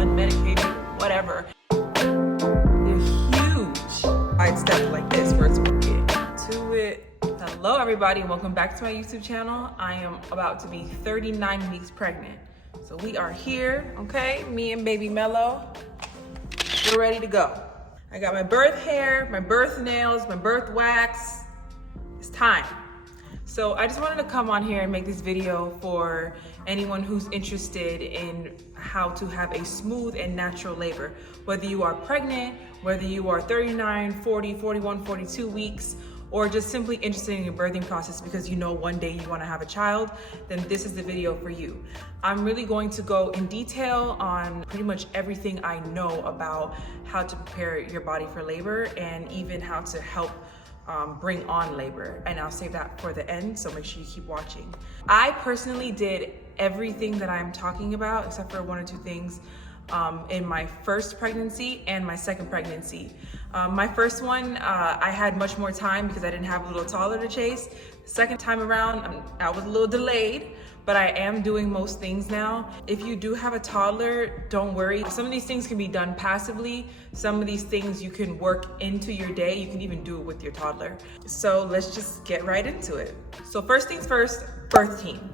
unmedicated, whatever. They're huge. I'd step like this where it's working to it. Hello everybody and welcome back to my YouTube channel. I am about to be 39 weeks pregnant. So we are here, okay? Me and baby Mello. We're ready to go. I got my birth hair, my birth nails, my birth wax. It's time. So I just wanted to come on here and make this video for anyone who's interested in how to have a smooth and natural labor. Whether you are pregnant, whether you are 39, 40, 41, 42 weeks, or just simply interested in your birthing process because you know one day you want to have a child, then this is the video for you. I'm really going to go in detail on pretty much everything I know about how to prepare your body for labor and even how to help bring on labor, and I'll save that for the end, so make sure you keep watching. I personally did everything that I'm talking about except for one or two things in my first pregnancy and my second pregnancy. My first one, I had much more time because I didn't have a little toddler to chase. Second time around, I was a little delayed, but I am doing most things now. If you do have a toddler, don't worry. Some of these things can be done passively. Some of these things you can work into your day. You can even do it with your toddler. So let's just get right into it. So first things first, birth team.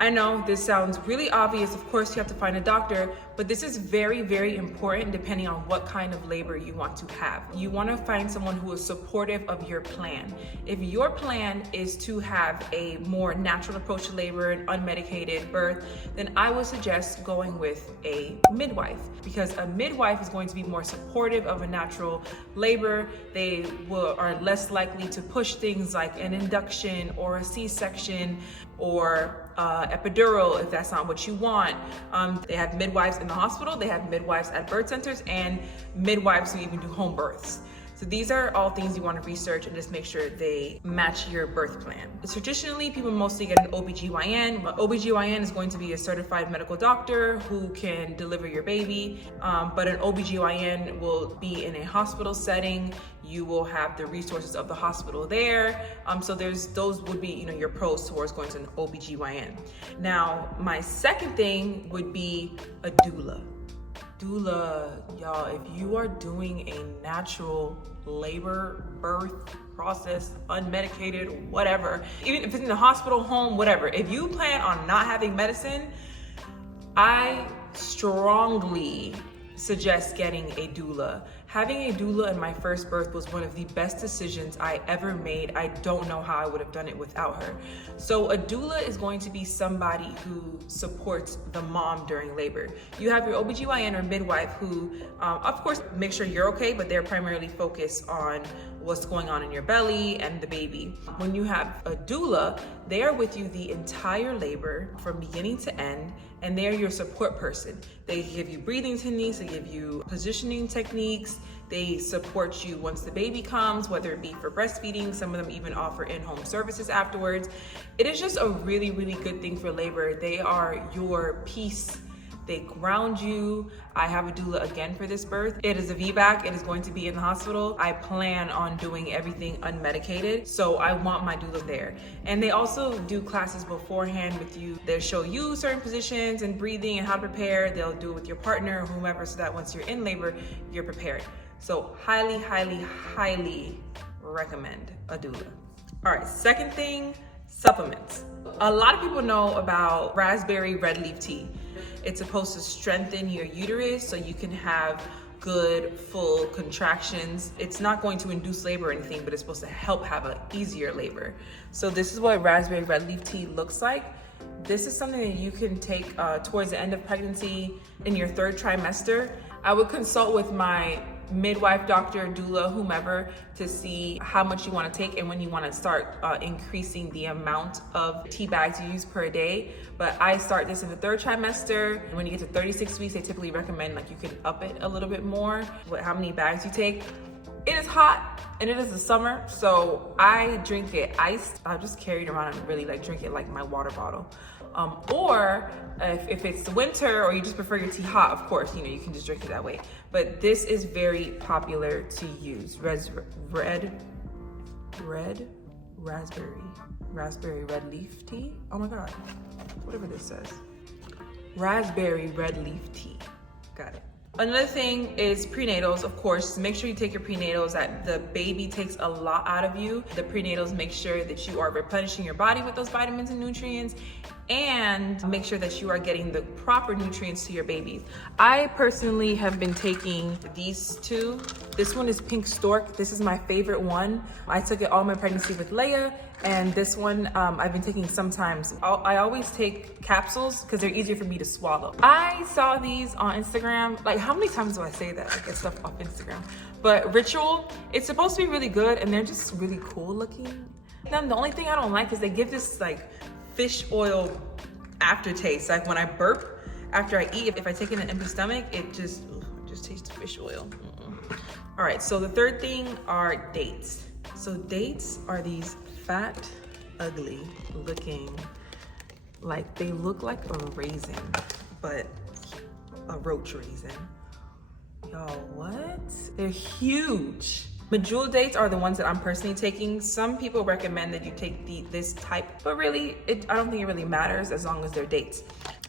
I know this sounds really obvious. Of course, you have to find a doctor, but this is very, very important depending on what kind of labor you want to have. You want to find someone who is supportive of your plan. If your plan is to have a more natural approach to labor, an unmedicated birth, then I would suggest going with a midwife, because a midwife is going to be more supportive of a natural labor. They are less likely to push things like an induction or a C-section or epidural if that's not what you want. They have midwives in the hospital, they have midwives at birth centers, and midwives who even do home births. So these are all things you want to research and just make sure they match your birth plan. Traditionally, people mostly get an OBGYN, but OBGYN is going to be a certified medical doctor who can deliver your baby, but an OBGYN will be in a hospital setting. You will have the resources of the hospital there. So those would be, your pros towards going to an OBGYN. Now, my second thing would be a doula. Doula, y'all, if you are doing a natural labor, birth process, unmedicated, whatever, even if it's in the hospital, home, whatever, if you plan on not having medicine, I strongly suggest getting a doula. Having a doula in my first birth was one of the best decisions I ever made. I don't know how I would have done it without her. So a doula is going to be somebody who supports the mom during labor. You have your OBGYN or midwife who, of course, make sure you're okay, but they're primarily focused on what's going on in your belly and the baby. When you have a doula, they are with you the entire labor from beginning to end, and they're your support person. They give you breathing techniques, they give you positioning techniques, they support you once the baby comes, whether it be for breastfeeding. Some of them even offer in-home services afterwards. It is just a really, really good thing for labor. They are your peace. They ground you. I have a doula again for this birth. It is a VBAC. It is going to be in the hospital. I plan on doing everything unmedicated, so I want my doula there. And they also do classes beforehand with you. They'll show you certain positions and breathing and how to prepare. They'll do it with your partner or whomever, so that once you're in labor, you're prepared. So highly, highly, highly recommend a doula. All right, second thing, supplements. A lot of people know about raspberry red leaf tea. It's supposed to strengthen your uterus so you can have good full contractions. It's not going to induce labor or anything, but it's supposed to help have an easier labor. So this is what raspberry red leaf tea looks like. This is something that you can take towards the end of pregnancy in your third trimester. I would consult with my midwife, doctor, doula, whomever, to see how much you want to take and when you want to start increasing the amount of tea bags you use per day. But I start this in the third trimester. When you get to 36 weeks, they typically recommend you can up it a little bit more, how many bags you take. It is hot and it is the summer, so I drink it iced. I'll just carry it around and really drink it like my water bottle. Or if it's the winter or you just prefer your tea hot, of course, you can just drink it that way. But this is very popular to use. Raspberry red leaf tea. Oh my God, whatever this says. Raspberry red leaf tea. Got it. Another thing is prenatals, of course. Make sure you take your prenatals, that the baby takes a lot out of you. The prenatals make sure that you are replenishing your body with those vitamins and nutrients, and make sure that you are getting the proper nutrients to your babies. I personally have been taking these two. This one is Pink Stork. This is my favorite one. I took it all my pregnancy with Leia, and this one I've been taking sometimes. I always take capsules because they're easier for me to swallow. I saw these on Instagram. Like, how many times do I say that? I get stuff off Instagram. But Ritual, it's supposed to be really good, and they're just really cool looking. Now, the only thing I don't like is they give this like fish oil aftertaste. Like when I burp after I eat, if I take it in an empty stomach, it just tastes the fish oil. All right, so the third thing are dates. So dates are these fat, ugly looking, like they look like a raisin, but a roach raisin. Y'all, what? They're huge. Medjool dates are the ones that I'm personally taking. Some people recommend that you take this type, but really, I don't think it really matters as long as they're dates.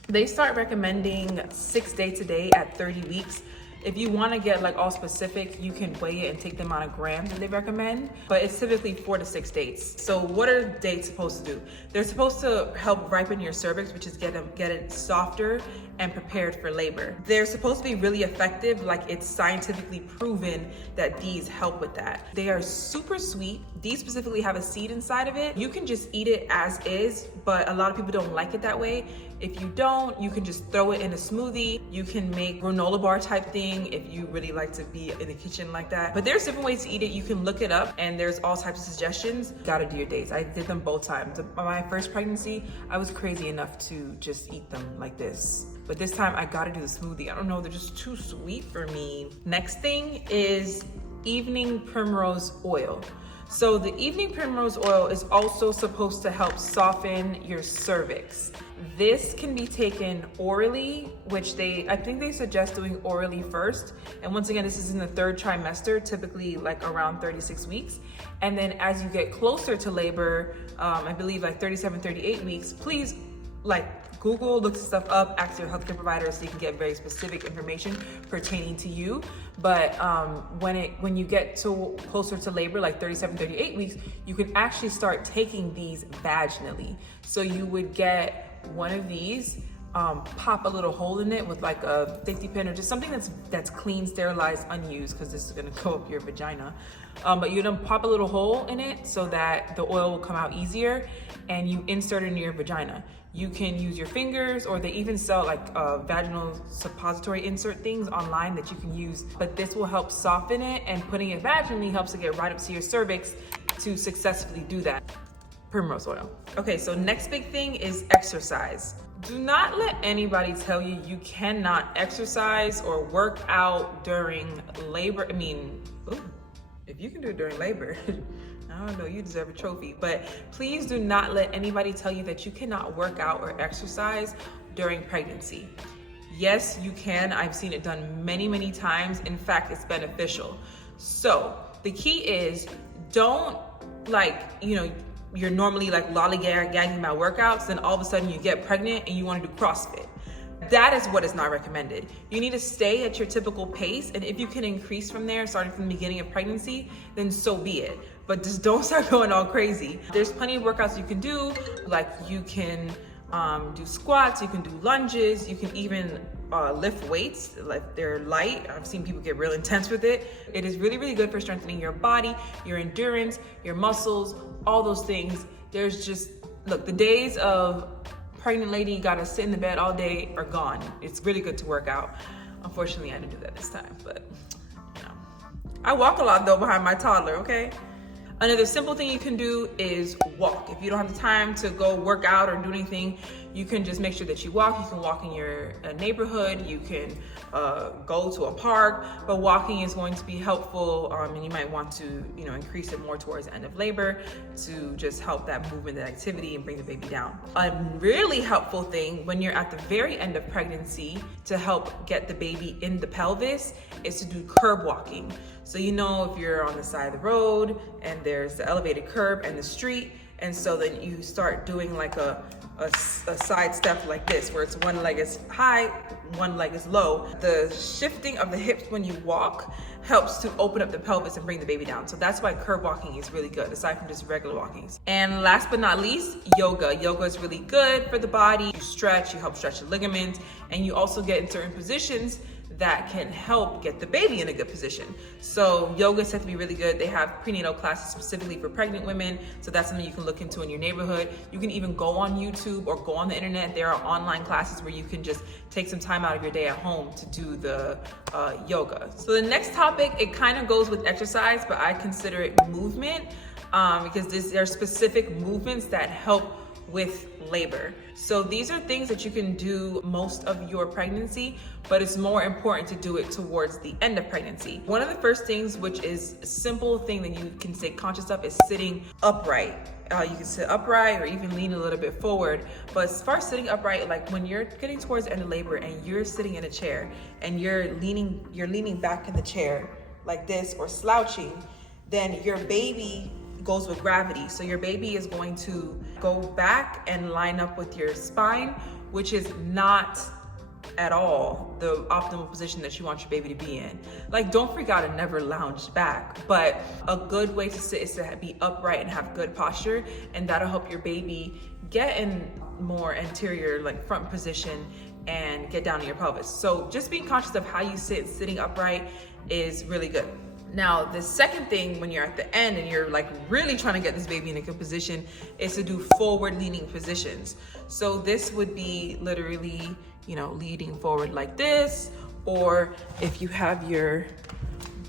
They start recommending 6 dates a day at 30 weeks. If you want to get like all specific, you can weigh it and take the amount of grams that they recommend, but it's typically 4 to 6 dates. So what are dates supposed to do? They're supposed to help ripen your cervix, which is get it softer and prepared for labor. They're supposed to be really effective, like it's scientifically proven that these help with that. They are super sweet. These specifically have a seed inside of it. You can just eat it as is, but a lot of people don't like it that way. If you don't, you can just throw it in a smoothie. You can make granola bar type thing if you really like to be in the kitchen like that. But there's different ways to eat it. You can look it up and there's all types of suggestions. Gotta do your dates. I did them both times. My first pregnancy, I was crazy enough to just eat them like this. But this time I gotta do the smoothie. I don't know, they're just too sweet for me. Next thing is evening primrose oil. So the evening primrose oil is also supposed to help soften your cervix. This can be taken orally, which I think they suggest doing orally first. And once again, this is in the 3rd trimester, typically like around 36 weeks. And then as you get closer to labor, I believe like 37, 38 weeks, please like Google, look stuff up, ask your healthcare provider so you can get very specific information pertaining to you. But when you get to closer to labor, like 37, 38 weeks, you can actually start taking these vaginally. So you would get one of these, pop a little hole in it with like a safety pin or just something that's clean, sterilized, unused, because this is gonna go up your vagina. But you're gonna pop a little hole in it so that the oil will come out easier, and you insert it into your vagina. You can use your fingers, or they even sell like vaginal suppository insert things online that you can use, but this will help soften it, and putting it vaginally helps to get right up to your cervix to successfully do that. Primrose oil. Okay, so next big thing is exercise. Do not let anybody tell you you cannot exercise or work out during labor. I mean, if you can do it during labor, I don't know, you deserve a trophy. But please do not let anybody tell you that you cannot work out or exercise during pregnancy. Yes, you can. I've seen it done many, many times. In fact, it's beneficial. So the key is, don't you're normally like lollygagging about workouts, then all of a sudden you get pregnant and you want to do CrossFit. That is what is not recommended. You need to stay at your typical pace, and if you can increase from there, starting from the beginning of pregnancy, then so be it. But just don't start going all crazy. There's plenty of workouts you can do, like you can do squats, you can do lunges, you can even lift weights, like they're light. I've seen people get real intense with it. It is really, really good for strengthening your body, your endurance, your muscles, all those things. There's just, look, the days of pregnant lady gotta sit in the bed all day are gone. It's really good to work out. Unfortunately, I didn't do that this time, but you know. I walk a lot though behind my toddler, okay? Another simple thing you can do is walk. If you don't have the time to go work out or do anything, you can just make sure that you walk. You can walk in your neighborhood. You can go to a park, but walking is going to be helpful. And you might want to, increase it more towards the end of labor to just help that movement, that activity, and bring the baby down. A really helpful thing when you're at the very end of pregnancy to help get the baby in the pelvis is to do curb walking. So if you're on the side of the road and there's the elevated curb and the street, and so then you start doing like a a side step like this, where it's one leg is high, one leg is low. The shifting of the hips when you walk helps to open up the pelvis and bring the baby down. So that's why curve walking is really good, aside from just regular walkings. And last but not least, yoga. Yoga is really good for the body. You stretch, you help stretch the ligaments, and you also get in certain positions that can help get the baby in a good position. So yoga is said to be really good. They have prenatal classes specifically for pregnant women. So that's something you can look into in your neighborhood. You can even go on YouTube or go on the internet. There are online classes where you can just take some time out of your day at home to do the yoga. So the next topic, it kind of goes with exercise, but I consider it movement because there are specific movements that help with labor. So these are things that you can do most of your pregnancy, but it's more important to do it towards the end of pregnancy. One of the first things, which is a simple thing that you can stay conscious of, is sitting upright. You can sit upright or even lean a little bit forward. But as far as sitting upright, like when you're getting towards the end of labor and you're sitting in a chair and you're leaning back in the chair like this or slouching, then your baby goes with gravity. So your baby is going to go back and line up with your spine, which is not at all the optimal position that you want your baby to be in. Like, don't freak out and never lounge back, but a good way to sit is to be upright and have good posture, and that'll help your baby get in more anterior, like front position, and get down to your pelvis. So just being conscious of how you sit, sitting upright is really good. Now, the second thing when you're at the end and you're like really trying to get this baby in a good position is to do forward leaning positions. So this would be literally, leading forward like this, or if you have your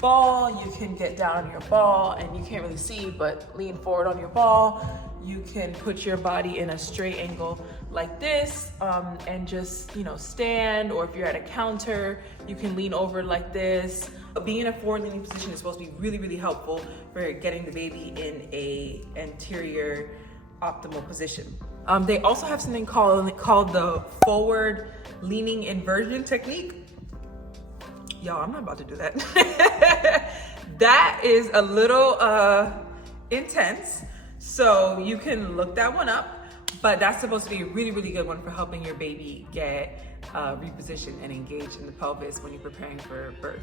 ball, you can get down on your ball and you can't really see, but lean forward on your ball. You can put your body in a straight angle like this and just, stand, or if you're at a counter, you can lean over like this. Being in a forward leaning position is supposed to be really, really helpful for getting the baby in a anterior optimal position. They also have something called the forward leaning inversion technique. Y'all, I'm not about to do that. That is a little intense. So you can look that one up, but that's supposed to be a really, really good one for helping your baby get repositioned and engaged in the pelvis when you're preparing for birth.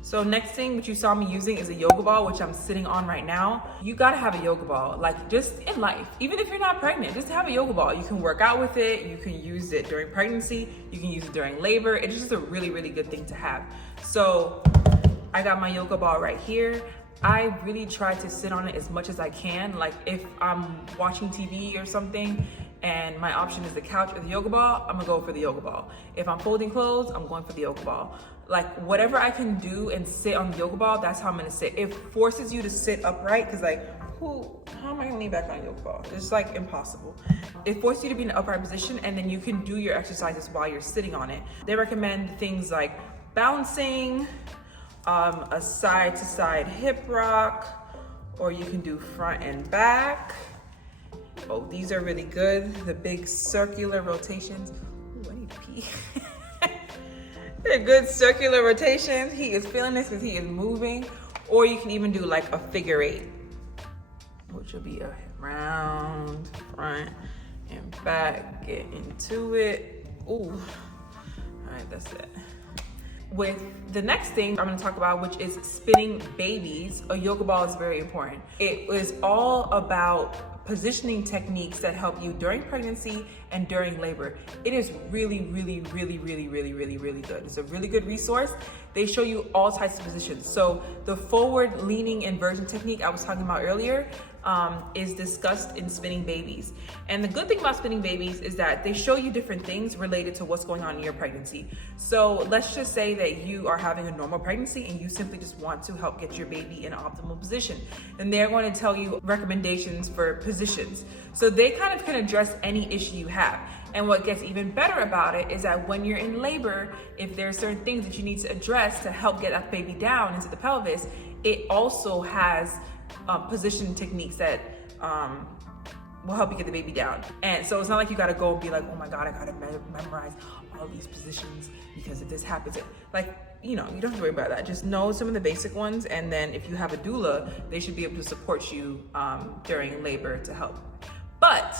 So next thing, which you saw me using, is a yoga ball, which I'm sitting on right now. You gotta have a yoga ball, like just in life. Even if you're not pregnant, just have a yoga ball. You can work out with it. You can use it during pregnancy. You can use it during labor. It's just a really, really good thing to have. So I got my yoga ball right here. I really try to sit on it as much as I can. Like if I'm watching TV or something and my option is the couch or the yoga ball, I'm gonna go for the yoga ball. If I'm folding clothes, I'm going for the yoga ball. Like whatever I can do and sit on the yoga ball, that's how I'm gonna sit. It forces you to sit upright, because how am I gonna lean back on a yoga ball? It's like impossible. It forces you to be in an upright position, and then you can do your exercises while you're sitting on it. They recommend things like bouncing, a side to side hip rock, or you can do front and back. Oh, these are really good. The big circular rotations. Ooh, I need to pee. They're good circular rotations. He is feeling this because he is moving. Or you can even do like a figure 8, which will be a round, front and back. Get into it. Ooh. All right, that's it. With the next thing I'm going to talk about, which is spinning babies, a yoga ball is very important. It is all about positioning techniques that help you during pregnancy and during labor. It is really, really, really, really, really, really, really good. It's a really good resource. They show you all types of positions. So the forward leaning inversion technique I was talking about earlier is discussed in spinning babies. And the good thing about spinning babies is that they show you different things related to what's going on in your pregnancy. So let's just say that you are having a normal pregnancy and you simply just want to help get your baby in an optimal position. And they're going to tell you recommendations for positions. So they kind of can address any issue you have. And what gets even better about it is that when you're in labor, if there are certain things that you need to address to help get that baby down into the pelvis, it also has position techniques that will help you get the baby down. And so it's not like you gotta go and be like, oh my God, I gotta memorize all these positions because if this happens, you don't have to worry about that. Just know some of the basic ones, and then if you have a doula, they should be able to support you during labor to help. But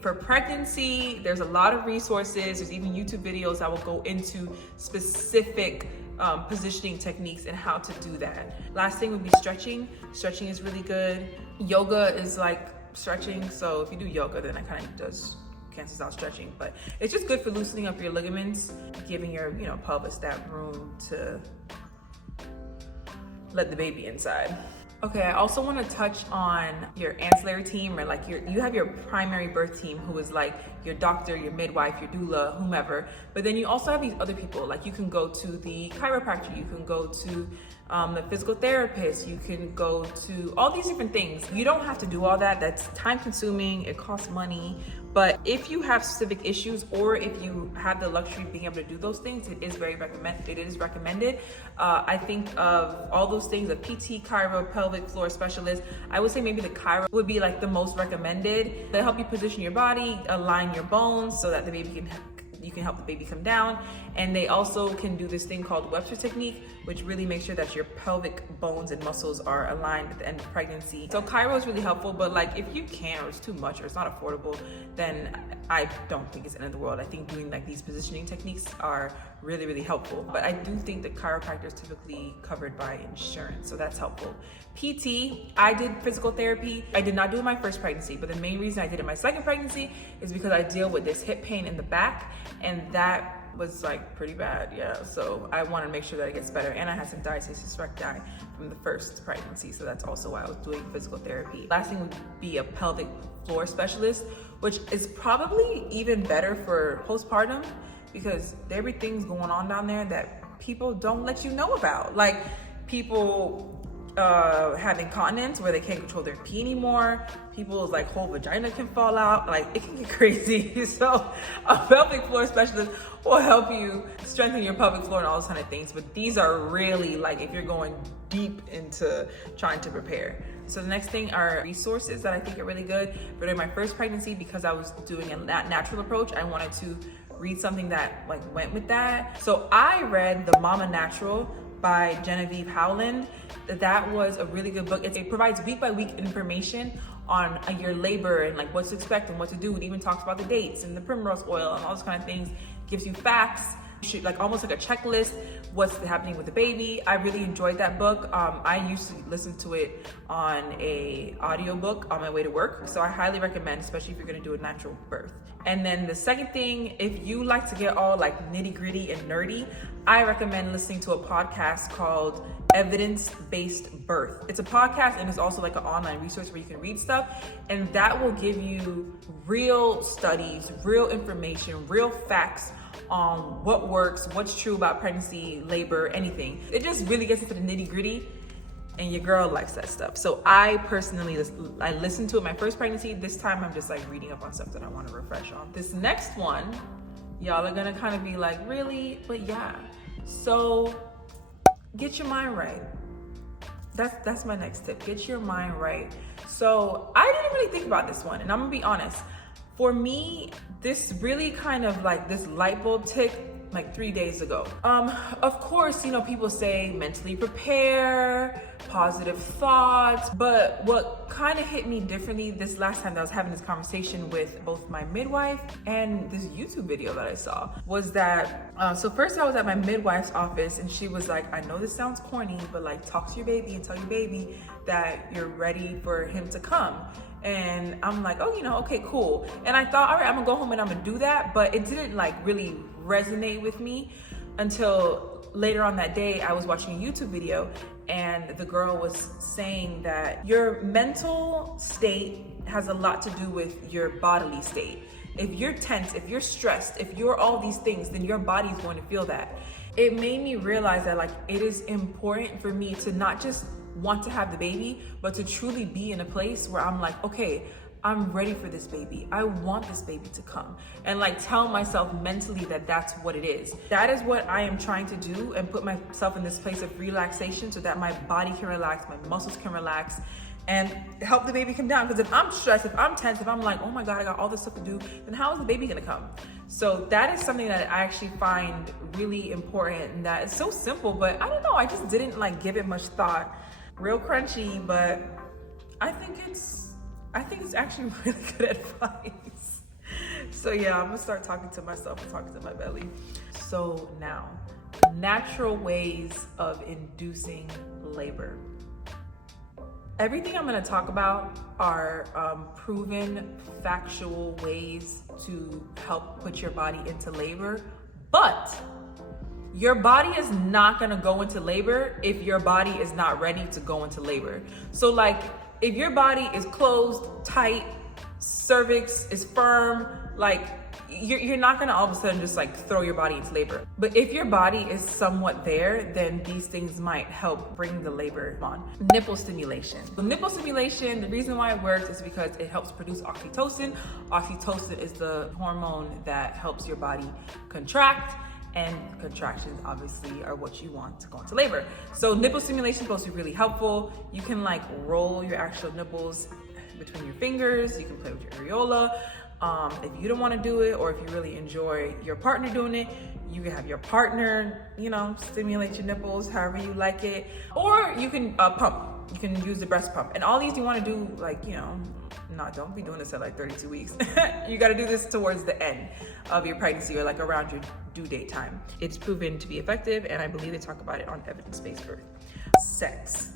For pregnancy, there's a lot of resources. There's even YouTube videos that will go into specific positioning techniques and how to do that. Last thing would be stretching. Stretching is really good. Yoga is like stretching, so if you do yoga, then it kind of does cancels out stretching, but it's just good for loosening up your ligaments, giving your pelvis that room to let the baby inside. Okay, I also want to touch on your ancillary team, or like you have your primary birth team, who is like your doctor, your midwife, your doula, whomever. But then you also have these other people. Like you can go to the chiropractor, you can go to the physical therapist, you can go to all these different things. You don't have to do all that. That's time consuming. It costs money. But if you have specific issues, or if you have the luxury of being able to do those things, it is recommended. I think of all those things, a PT, chiro, pelvic floor specialist, I would say maybe the chiro would be like the most recommended. They help you position your body, align your bones so that you can help the baby come down. And they also can do this thing called Webster technique, which really makes sure that your pelvic bones and muscles are aligned at the end of pregnancy. So chiro is really helpful, but like if you can't, or it's too much, or it's not affordable, then I don't think it's the end of the world. I think doing like these positioning techniques are really, really helpful. But I do think the chiropractor is typically covered by insurance, so that's helpful. PT, I did physical therapy. I did not do it in my first pregnancy, but the main reason I did it in my second pregnancy is because I deal with this hip pain in the back, and that was like pretty bad, yeah. So I want to make sure that it gets better, and I had some diastasis recti from the first pregnancy, so that's also why I was doing physical therapy. Last thing would be a pelvic floor specialist, which is probably even better for postpartum, because everything's going on down there that people don't let you know about. Like people have incontinence where they can't control their pee anymore. People's like whole vagina can fall out. Like it can get crazy. So a pelvic floor specialist will help you strengthen your pelvic floor and all those kind of things. But these are really like if you're going deep into trying to prepare. So the next thing are resources that I think are really good. For during my first pregnancy, because I was doing a natural approach, I wanted to read something that like went with that. So I read The Mama Natural by Genevieve Howland. That was a really good book. It provides week by week information on your labor and like what to expect and what to do. It even talks about the dates and the primrose oil and all those kind of things. Gives you facts, like almost like a checklist, what's happening with the baby. I really enjoyed that book. I used to listen to it on a audiobook on my way to work. So I highly recommend, especially if you're gonna do a natural birth. And then the second thing, if you like to get all like nitty gritty and nerdy, I recommend listening to a podcast called Evidence-Based Birth. It's a podcast, and it's also like an online resource where you can read stuff, and that will give you real studies, real information, real facts on what works, what's true about pregnancy, labor, anything. It just really gets into the nitty gritty, and your girl likes that stuff. So I personally, I listened to it my first pregnancy. This time I'm just like reading up on stuff that I want to refresh on. This next one, y'all are gonna kind of be like, really? But yeah. So get your mind right. That's my next tip. Get your mind right. So I didn't really think about this one, and I'm gonna be honest. For me, this really kind of like this light bulb tick like 3 days ago. Of course, people say mentally prepare, positive thoughts, but what kind of hit me differently this last time that I was having this conversation with both my midwife and this YouTube video that I saw was that, so first I was at my midwife's office, and she was like, I know this sounds corny, but like talk to your baby and tell your baby that you're ready for him to come. And I'm like, oh, okay, cool. And I thought, all right, I'm gonna go home and I'm gonna do that. But it didn't like really resonate with me until later on that day. I was watching a YouTube video, and the girl was saying that your mental state has a lot to do with your bodily state. If you're tense, if you're stressed, if you're all these things, then your body's going to feel that. It made me realize that like it is important for me to not just want to have the baby, but to truly be in a place where I'm like, okay, I'm ready for this baby. I want this baby to come. And like tell myself mentally that that's what it is. That is what I am trying to do, and put myself in this place of relaxation so that my body can relax, my muscles can relax, and help the baby come down. Because if I'm stressed, if I'm tense, if I'm like, oh my God, I got all this stuff to do, then how is the baby gonna come? So that is something that I actually find really important, and that it's so simple, but I don't know, I just didn't like give it much thought. Real crunchy, but I think it's I think it's actually really good advice. So yeah, I'm gonna start talking to myself and talking to my belly. So now, natural ways of inducing labor. Everything I'm gonna talk about are proven, factual ways to help put your body into labor, but your body is not gonna go into labor if your body is not ready to go into labor. So like, if your body is closed, tight, cervix is firm, like you're not gonna all of a sudden just like throw your body into labor. But if your body is somewhat there, then these things might help bring the labor on. Nipple stimulation. The nipple stimulation, the reason why it works is because it helps produce oxytocin. Oxytocin is the hormone that helps your body contract, and contractions obviously are what you want to go into labor. So nipple stimulation is supposed to be really helpful. You can like roll your actual nipples between your fingers. You can play with your areola. If you don't want to do it, or if you really enjoy your partner doing it, you can have your partner, you know, stimulate your nipples however you like it. Or you can pump. You can use the breast pump. And all these you want to do, like, you know, don't be doing this at like 32 weeks. You got to do this towards the end of your pregnancy or like around your due date time. It's proven to be effective, and I believe they talk about it on evidence-based birth. Sex.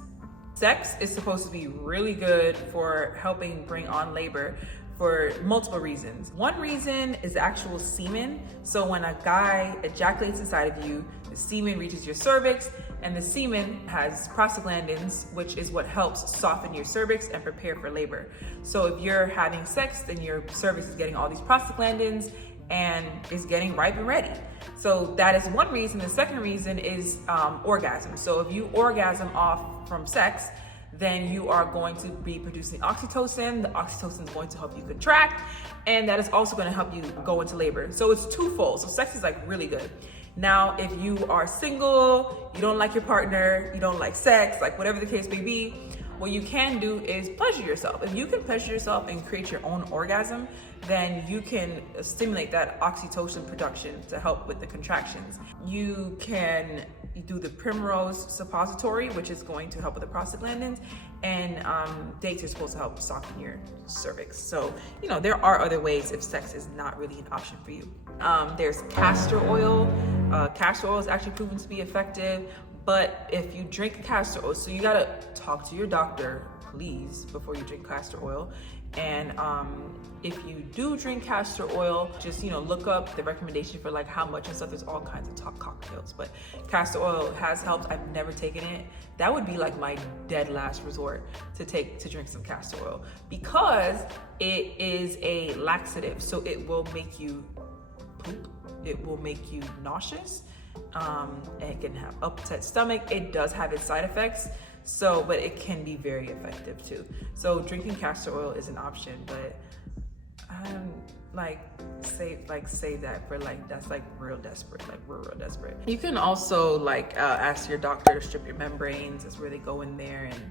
Sex is supposed to be really good for helping bring on labor for multiple reasons. One reason is actual semen. So when a guy ejaculates inside of you, the semen reaches your cervix, and the semen has prostaglandins, which is what helps soften your cervix and prepare for labor. So if you're having sex, then your cervix is getting all these prostaglandins and is getting ripe and ready. So that is one reason. The second reason is orgasm. So if you orgasm off from sex, then you are going to be producing oxytocin. The oxytocin is going to help you contract, and that is also going to help you go into labor. So it's twofold. So sex is like really good. Now, if you are single, you don't like your partner, you don't like sex, like whatever the case may be, what you can do is pleasure yourself. If you can pleasure yourself and create your own orgasm, then you can stimulate that oxytocin production to help with the contractions. You can do the primrose suppository, which is going to help with the prostaglandins, and dates are supposed to help soften your cervix. So, you know, there are other ways if sex is not really an option for you. There's castor oil. Castor oil is actually proven to be effective, but if you drink castor oil, so you gotta talk to your doctor, please, before you drink castor oil. And if you do drink castor oil, just, you know, look up the recommendation for like how much and stuff. There's all kinds of top cocktails, but castor oil has helped. I've never taken it. That would be like my dead last resort to drink some castor oil, because it is a laxative. So it will make you poop. It will make you nauseous. And it can have upset stomach. It does have its side effects. So, but it can be very effective too. So drinking castor oil is an option, but save that for like, that's like real desperate, like real desperate. You can also like ask your doctor to strip your membranes. That's where they go in there and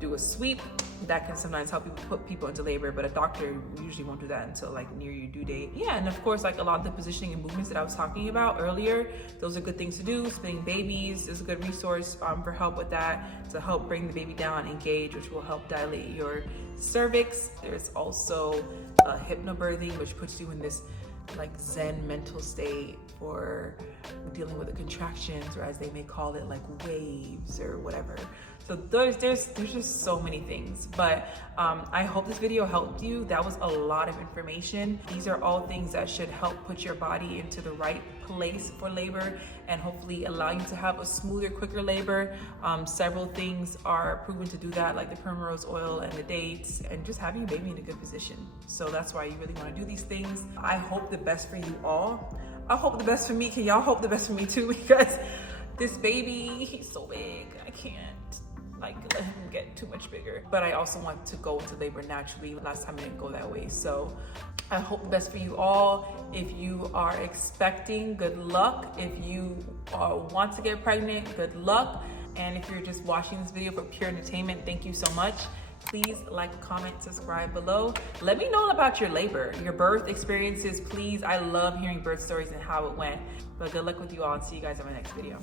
do a sweep. That can sometimes help put people into labor, but a doctor usually won't do that until like near your due date. Yeah, and of course, like a lot of the positioning and movements that I was talking about earlier, those are good things to do. Spinning babies is a good resource for help with that, to help bring the baby down, engage, which will help dilate your cervix. There's also hypnobirthing, which puts you in this like Zen mental state for dealing with the contractions, or as they may call it, like waves or whatever. So there's just so many things, but I hope this video helped you. That was a lot of information. These are all things that should help put your body into the right place for labor and hopefully allow you to have a smoother, quicker labor. Several things are proven to do that, like the primrose oil and the dates, and just having your baby in a good position. So that's why you really want to do these things. I hope the best for you all. I hope the best for me. Can y'all hope the best for me too? Because this baby, he's so big. I can't like let him get too much bigger. But I also want to go into labor naturally. Last time it didn't go that way. So I hope the best for you all. If you are expecting, good luck. If you want to get pregnant, good luck. And if you're just watching this video for pure entertainment, thank you so much. Please like, comment, subscribe below. Let me know about your labor, your birth experiences, please. I love hearing birth stories and how it went. But good luck with you all, and see you guys in my next video.